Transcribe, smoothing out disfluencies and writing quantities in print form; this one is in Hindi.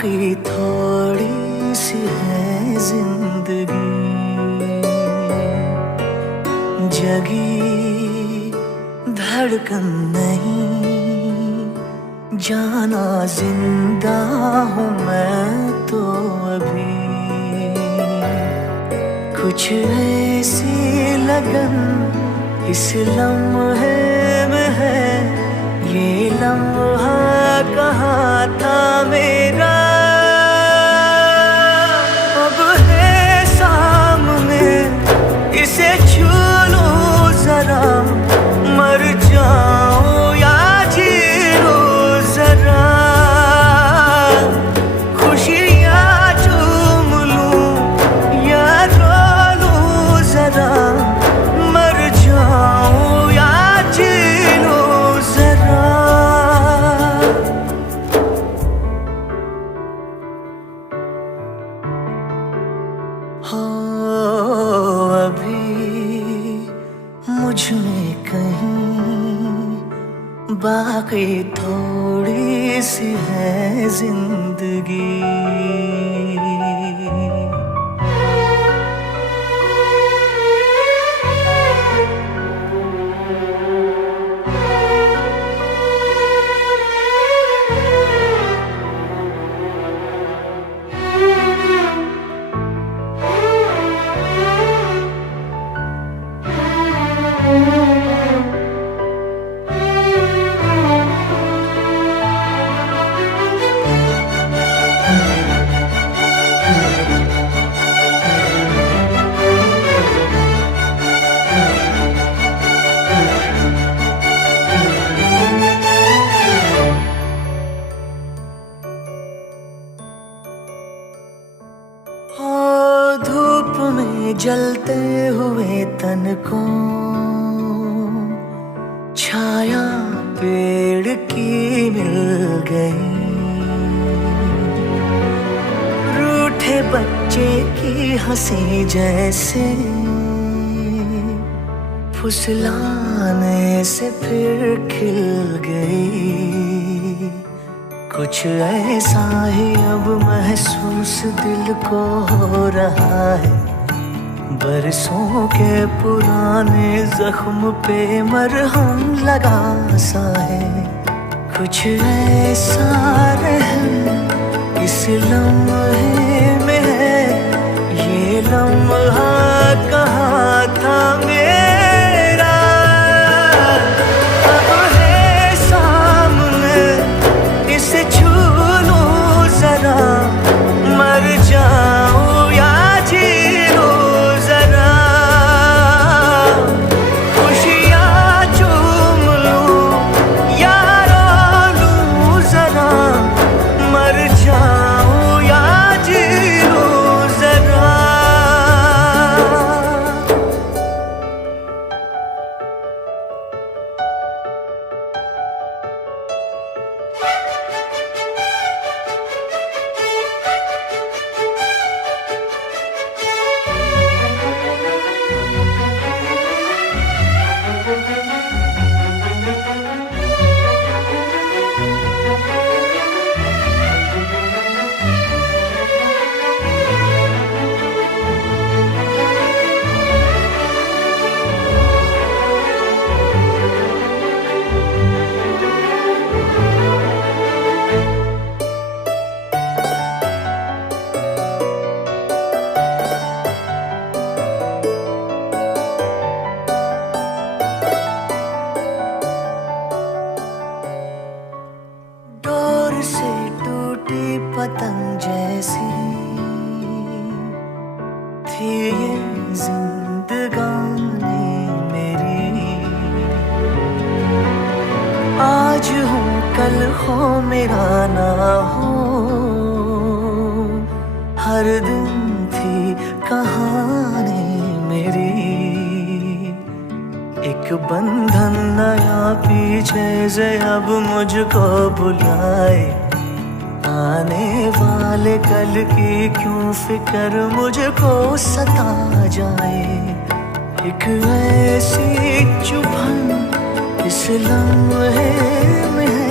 बाकी थोड़ी सी है जिंदगी, जगी धड़कन नहीं, जाना जिंदा हूँ मैं तो अभी। कुछ ऐसी लगन इस लम्हे में है, ये लम्हा कहाँ था मेरा, अब है सामने इसे छू लूं जरा, मर जाऊं या जी लूं जरा, खुशियाँ चूम लूं या रो लूं जरा, मर जाऊं या जी लूं जरा। हो अभी मुझ में कहीं बाकी थोड़ी सी है जिंदगी। धूप में जलते हुए तन को छाया पेड़ की मिल गई, रूठे बच्चे की हंसी जैसे फुसलाने से फिर खिल गई। कुछ ऐसा ही अब महसूस दिल को हो रहा है, बरसों के पुराने जख्म पे मरहम लगा सा है। कुछ ऐसा रहम इस लम्हे में है, ये लम्हा कहाँ था मेरा, अब है सामने इसे छू लूं जरा, मर जाऊं या जी लूं जरा, खुशियाँ चूम लूं या रो लूं जरा, मर जाऊं या जी लूं जरा। से टूटी पतंग जैसी थी ये जिंदगानी मेरी, आज हूँ कल हो मेरा ना हो, हर दिन थी कहानी मेरी। एक बंधन नया पीछे से अब मुझको बुलाए, आने वाले कल की क्यों फिक्र मुझको सता जाए। एक ऐसी चुभन इस लम्हे में है,